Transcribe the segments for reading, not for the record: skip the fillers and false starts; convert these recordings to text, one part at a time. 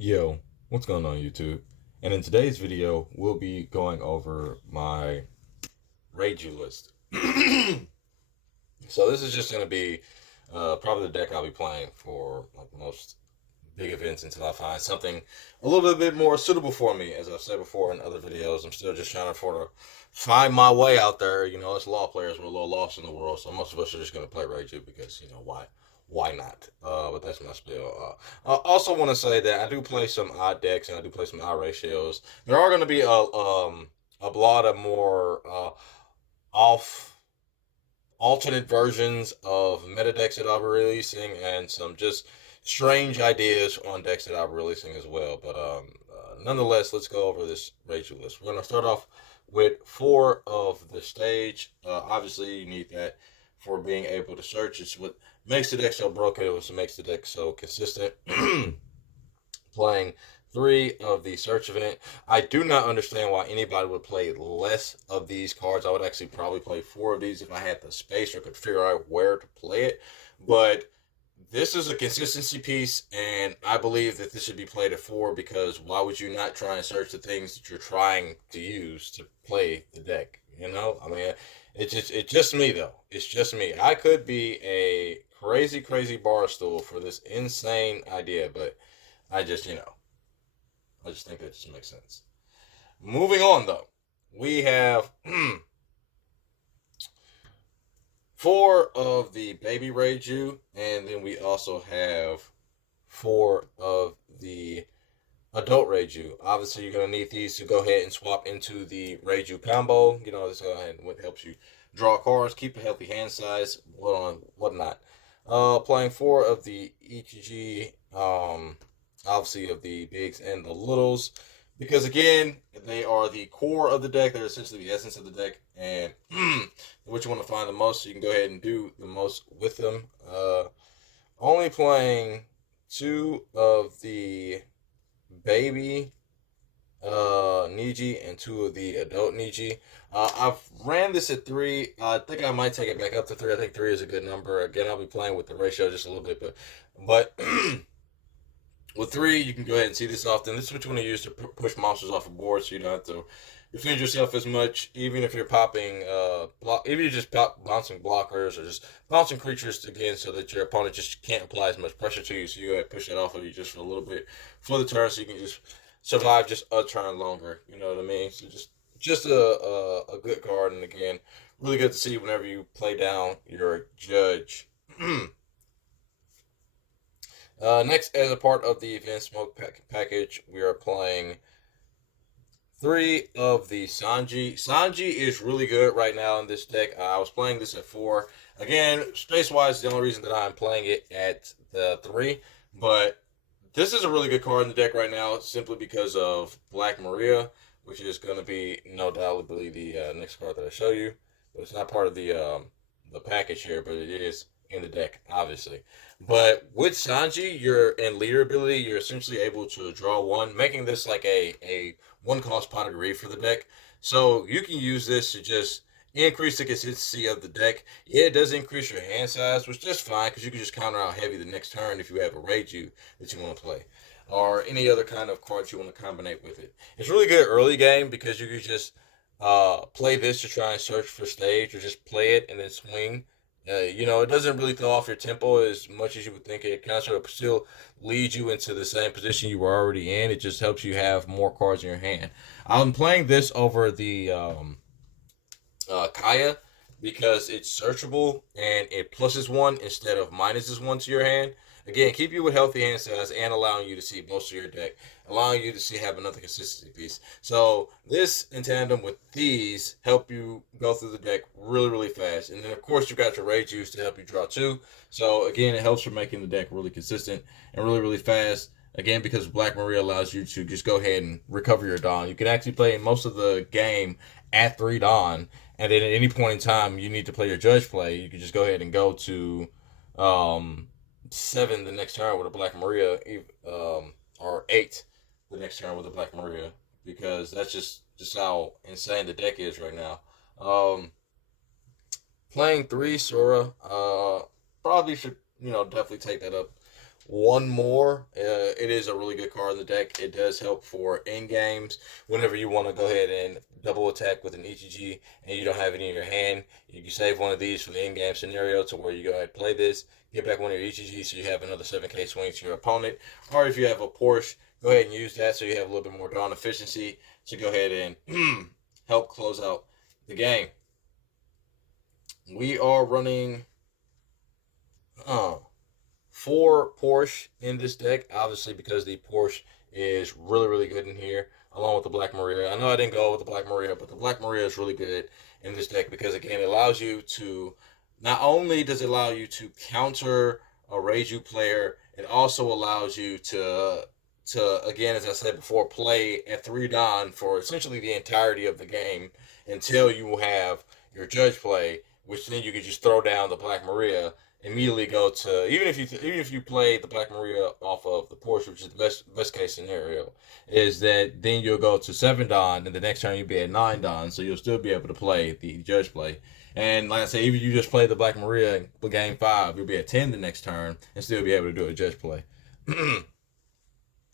Yo, what's going on YouTube? And in today's video, we'll be going over my Reiju list. So this is just going to be probably the deck I'll be playing for like most big events until I find something a little bit more suitable for me. As I've said before in other videos, I'm still just trying to find my way out there. As law players, we're a little lost in the world, so most of us are just going to play Reiju because why not? But that's my spiel. I also want to say that I do play some odd decks and I do play some odd ratios. There are going to be a lot of more off alternate versions of meta decks that I'll be releasing and some just strange ideas on decks that I'll be releasing as well. But nonetheless, let's go over this Rachel list. We're going to start off with 4 of the stage. Obviously, you need that for being able to search. It's what makes the deck so broken. It was what makes the deck so consistent. Playing 3 of the search event. I do not understand why anybody would play less of these cards. I would actually probably play 4 of these if I had the space or could figure out where to play it. But this is a consistency piece, and I believe that this should be played at 4 because why would you not try and search the things that you're trying to use to play the deck? I mean, it's just me though. It's just me. I could be a crazy bar stool for this insane idea, but I just I just think that just makes sense. Moving on though, we have 4 of the baby Reiju, and then we also have 4 of the adult Reiju. Obviously, you're going to need these to go ahead and swap into the Reiju combo. This what helps you draw cards, keep a healthy hand size, whatnot. Playing 4 of the ETG, obviously of the bigs and the littles, because again, they are the core of the deck. They're essentially the essence of the deck, and what you want to find the most, so you can go ahead and do the most with them. Only playing 2 of the baby Niji and 2 of the adult Niji. I've ran this at 3. I think I might take it back up to 3. I think 3 is a good number. Again, I'll be playing with the ratio just a little bit, but with 3, you can go ahead and see this often. This is what you want to use to push monsters off the board, so you don't have to defend yourself as much. Even if you're popping, even if you're just bouncing blockers or just bouncing creatures again, so that your opponent just can't apply as much pressure to you. So you go ahead and push that off of you just for a little bit for the turn, so you can just survive just a turn longer. You know what I mean? So just a good card, and again, really good to see whenever you play down your judge. Next, as a part of the event smoke package, we are playing 3 of the Sanji. Sanji is really good right now in this deck. I was playing this at 4. Again, space-wise, the only reason that I'm playing it at the 3. But this is a really good card in the deck right now, simply because of Black Maria, which is going to be no doubtly the next card that I show you. But it's not part of the package here, but it is in the deck, obviously. But with Sanji, you're in leader ability, you're essentially able to draw 1, making this like a 1-cost pot of greed for the deck. So you can use this to just increase the consistency of the deck. Yeah, it does increase your hand size, which is just fine because you can just counter out heavy the next turn if you have a Reiju that you want to play, or any other kind of cards you want to combine with it. It's really good early game because you can just play this to try and search for stage, or just play it and then swing. It doesn't really throw off your tempo as much as you would think. It kind of sort of still leads you into the same position you were already in. It just helps you have more cards in your hand. I'm playing this over the Kaya because it's searchable and it pluses 1 instead of minuses 1 to your hand. Again, keep you with healthy hand size and allowing you to see most of your deck, allowing you to have another consistency piece. So this in tandem with these help you go through the deck really fast. And then of course you got your Reijus to help you draw 2. So again, it helps for making the deck really consistent and really fast. Again, because Black Maria allows you to just go ahead and recover your Dawn. You can actually play most of the game at 3 Dawn, and then at any point in time you need to play your Judge play, you can just go ahead and go to 7 the next turn with a Black Maria, or 8 the next turn with a Black Maria, because that's just how insane the deck is right now. Playing 3 Sora, probably should definitely take that up one more. It is a really good card in the deck. It does help for end games whenever you want to go ahead and double attack with an ETG and you don't have any in your hand. You can save one of these for the end game scenario to where you go ahead and play this, get back one of your ETGs so you have another 7K swing to your opponent. Or if you have a Porsche, go ahead and use that so you have a little bit more drawn efficiency to go ahead and help close out the game. We are running 4 Porsche in this deck, obviously because the Porsche is really, really good in here, along with the Black Maria. I know I didn't go with the Black Maria, but the Black Maria is really good in this deck because, again, it allows you to, not only does it allow you to counter a Reiju player, it also allows you to again, as I said before, play at 3 Don for essentially the entirety of the game until you have your judge play, which then you can just throw down the Black Maria, immediately go to, even if you play the Black Maria off of the Porsche, which is the best case scenario, is that then you'll go to 7 Don, and the next turn you'll be at 9 Don, so you'll still be able to play the judge play. And like I say, even if you just play the Black Maria in game 5, you'll be at 10 the next turn and still be able to do a judge play.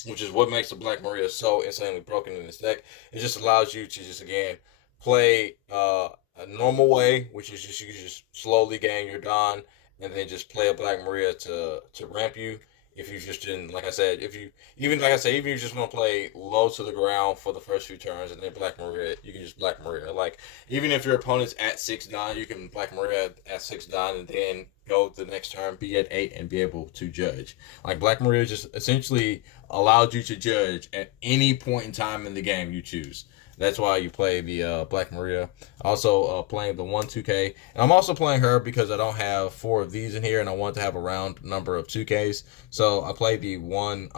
Which is what makes the Black Maria so insanely broken in this deck. It just allows you to just, again, play a normal way, which is just you just slowly gain your Don, and then just play a Black Maria to ramp you. If you just didn't, like I said, if you even if you just want to play low to the ground for the first few turns and then Black Maria, you can just Black Maria. Like, even if your opponent's at 6 Don, you can Black Maria at 6 Don and then go the next turn, be at 8 and be able to judge. Like, Black Maria just essentially allowed you to judge at any point in time in the game you choose. That's why you play the Black Maria. Also playing the 1-2K. And I'm also playing her because I don't have 4 of these in here and I want to have a round number of 2Ks. So I played the 1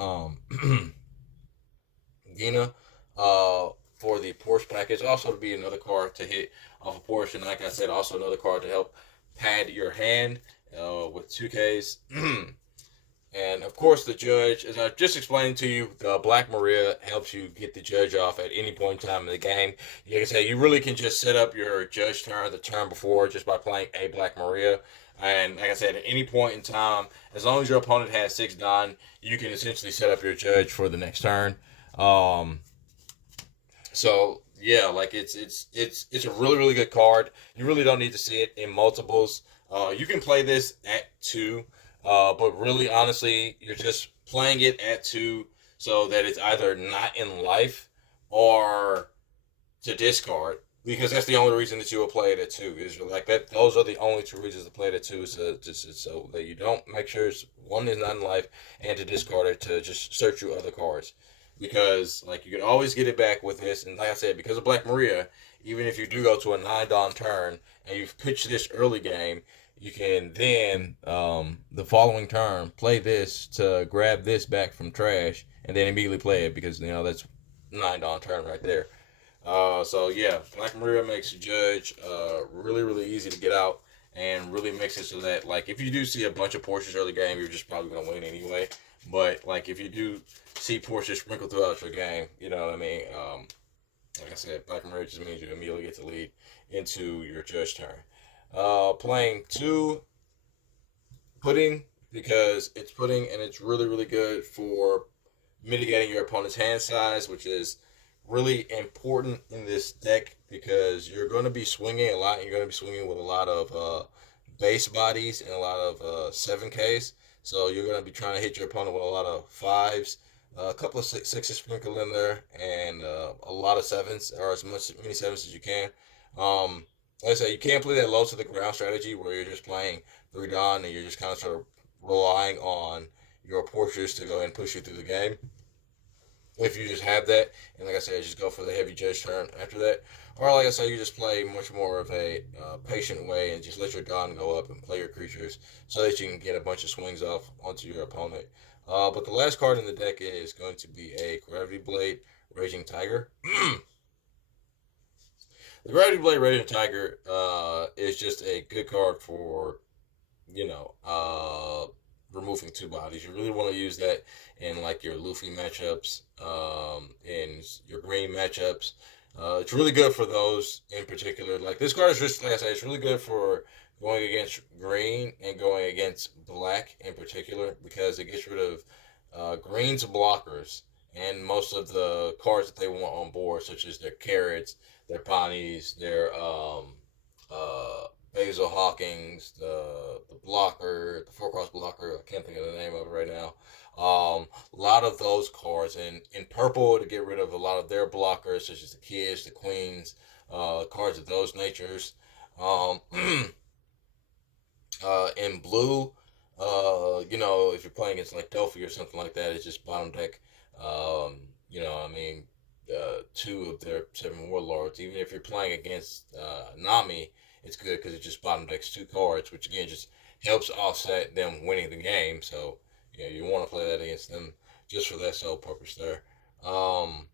Gina for the Porsche package. Also to be another card to hit off a Porsche. And like I said, also another card to help pad your hand with 2Ks. And of course, the judge, as I just explained to you, the Black Maria helps you get the judge off at any point in time in the game. Like I say, you really can just set up your judge turn the turn before just by playing a Black Maria. And like I said, at any point in time, as long as your opponent has 6 Don, you can essentially set up your judge for the next turn. So yeah, like it's a really, really good card. You really don't need to see it in multiples. You can play this at 2. But really, honestly, you're just playing it at 2 so that it's either not in life or to discard. Because that's the only reason that you will play it at 2. Is like that. Those are the only 2 reasons to play it at 2. Is just so that you don't make sure one is not in life, and to discard it to just search you other cards. Because like you can always get it back with this, and like I said, because of Black Maria, even if you do go to a 9 Don turn and you've pitched this early game, you can then the following turn play this to grab this back from trash and then immediately play it because that's 9 Don turn right there. So yeah, Black Maria makes Judge really, really easy to get out and really makes it so that, like, if you do see a bunch of Porsches early game, you're just probably gonna win anyway. But like if you do see Porsches sprinkled throughout your game, you know what I mean. Like I said, Black Maria just means you immediately get to lead into your Judge turn. Playing 2 Pudding because it's pudding and it's really, really good for mitigating your opponent's hand size, which is really important in this deck because you're going to be swinging a lot. You're going to be swinging with a lot of base bodies and a lot of 7Ks. So you're going to be trying to hit your opponent with a lot of 5s, a couple of 6s sprinkled in there, and a lot of 7s, or as many 7s as you can. Like I said, you can't play that low to the ground strategy where you're just playing 3 Don and you're just kind of sort of relying on your Porsches to go ahead and push you through the game. If you just have that, and like I said, just go for the heavy judge turn after that. Or like I said, you just play much more of a patient way and just let your Don go up and play your creatures so that you can get a bunch of swings off onto your opponent. But the last card in the deck is going to be a Gravity Blade Raging Tiger. The Gravity Blade Raging Tiger is just a good card for, removing 2 bodies. You really want to use that in like your Luffy matchups, in your green matchups. It's really good for those in particular. Like this card is just, like I said, it's really good for going against green and going against black in particular, because it gets rid of green's blockers and most of the cards that they want on board, such as their carrots, their Bonnies, their uh, Basil Hawkins, the blocker, the four cross blocker. I can't think of the name of it right now. A lot of those cards, and in purple to get rid of a lot of their blockers, such as the kids, the queens, cards of those natures. Um, in blue, if you're playing against like Delphi or something like that, it's just bottom deck. Um, I mean, two of their seven warlords. Even if you're playing against Nami, it's good because it just bottom decks two cards, which again just helps offset them winning the game. So you want to play that against them just for that sole purpose there. Um,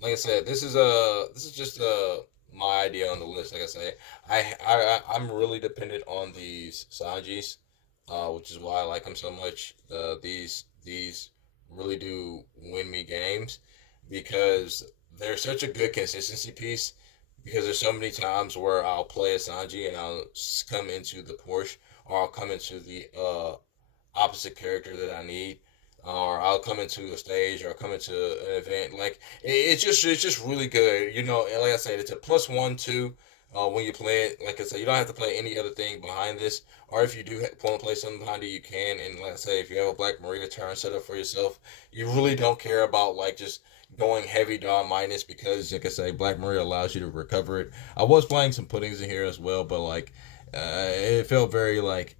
like I said, this is just my idea on the list. Like I say, I'm really dependent on these Sanjis, which is why I like them so much. These really do win me games because they're such a good consistency piece. Because there's so many times where I'll play a Sanji and I'll come into the Porsche, or I'll come into the opposite character that I need, or I'll come into a stage, or I'll come into an event. Like it's just really good. And like I said, it's a plus one too. When you play it, like I said, you don't have to play any other thing behind this, or if you do want to play something behind it, you can. And like I say, if you have a Black Maria turn set up for yourself, you really don't care about like just going heavy Dawn minus, because like I say, Black Maria allows you to recover it. I was playing some puddings in here as well, but like it felt very like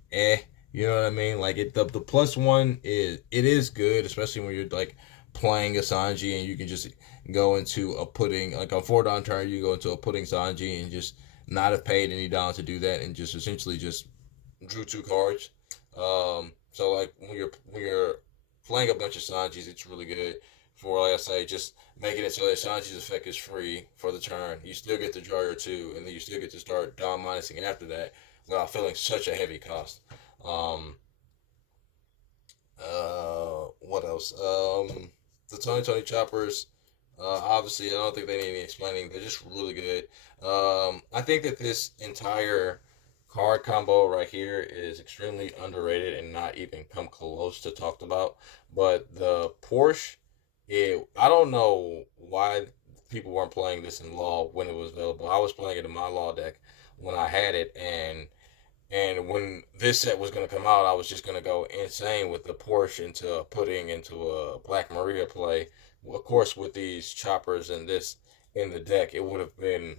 you know what I mean? Like the plus one is good, especially when you're like playing a Sanji and you can just go into a pudding like on 4 down turn. You go into a pudding Sanji and just not have paid any down to do that, and just essentially just drew two cards. So like when you're playing a bunch of Sanjis, it's really good for, like I say, just making it so that Sanji's effect is free for the turn. You still get to draw your two, and then you still get to start down minusing after that without feeling such a heavy cost. Um, what else? The Tony choppers. Obviously, I don't think they need any explaining. They're just really good. I think that this entire card combo right here is extremely underrated and not even come close to talked about. But the Porsche, I don't know why people weren't playing this in Law when it was available. I was playing it in my Law deck when I had it, and when this set was going to come out, I was just going to go insane with the Porsche into putting into a Black Maria play. Of course, with these choppers and this in the deck, it would have been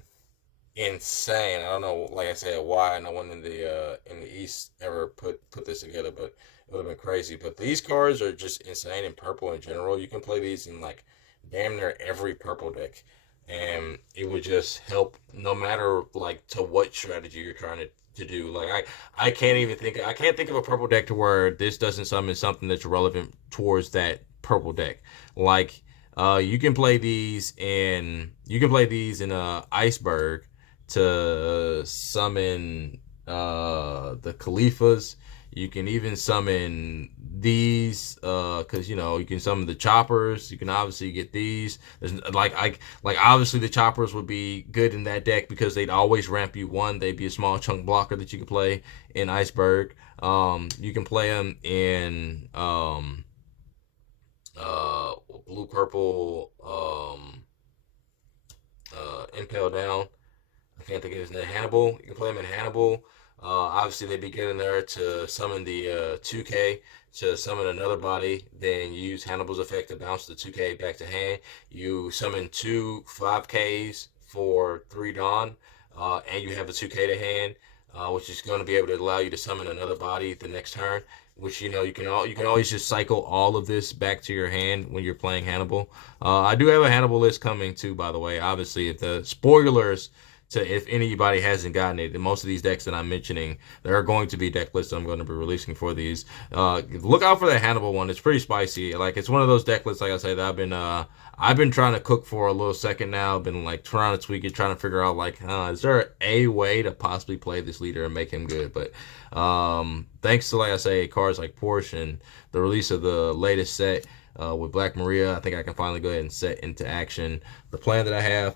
insane. I don't know, like I said, why no one in the East ever put this together, but it would have been crazy. But these cards are just insane in purple in general. You can play these in like damn near every purple deck, and it would just help no matter like to what strategy you're trying to do. Like I can't think of a purple deck to where this doesn't summon something that's relevant towards that purple deck. Like you can play these in Iceberg to summon the Khalifas. You can even summon these because you can summon the choppers. You can obviously get these. There's like obviously the choppers would be good in that deck because they'd always ramp you one. They'd be a small chunk blocker that you could play in Iceberg. You can play them in blue purple impale down. I can't think of his name. Hannibal. You can play him in Hannibal. Obviously, they'd be good in there to summon the 2K, to summon another body. Then you use Hannibal's effect to bounce the 2K back to hand. You summon two 5Ks for 3 Dawn, and you have a 2K to hand, which is going to be able to allow you to summon another body the next turn. Which you can always just cycle all of this back to your hand when you're playing Hannibal. I do have a Hannibal list coming too, by the way. Obviously, if the spoilers to if anybody hasn't gotten it, most of these decks that I'm mentioning, there are going to be deck lists I'm going to be releasing for these. Look out for that Hannibal one. It's pretty spicy. Like it's one of those deck lists, like I say, that I've been trying to cook for a little second now. I've been like trying to tweak it, trying to figure out like, is there a way to possibly play this leader and make him good? But thanks to, like I say, cards like Porsche and the release of the latest set, with Black Maria, I think I can finally go ahead and set into action the plan that I have.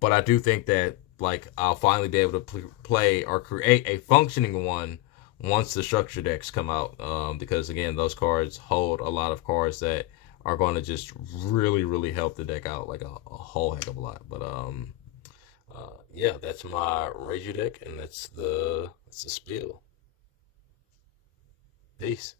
But I do think that like I'll finally be able to play or create a functioning one once the structure decks come out. Because again, those cards hold a lot of cards that are going to just really, really help the deck out like a whole heck of a lot. But yeah, that's my Reiju deck, and that's the spiel. Peace.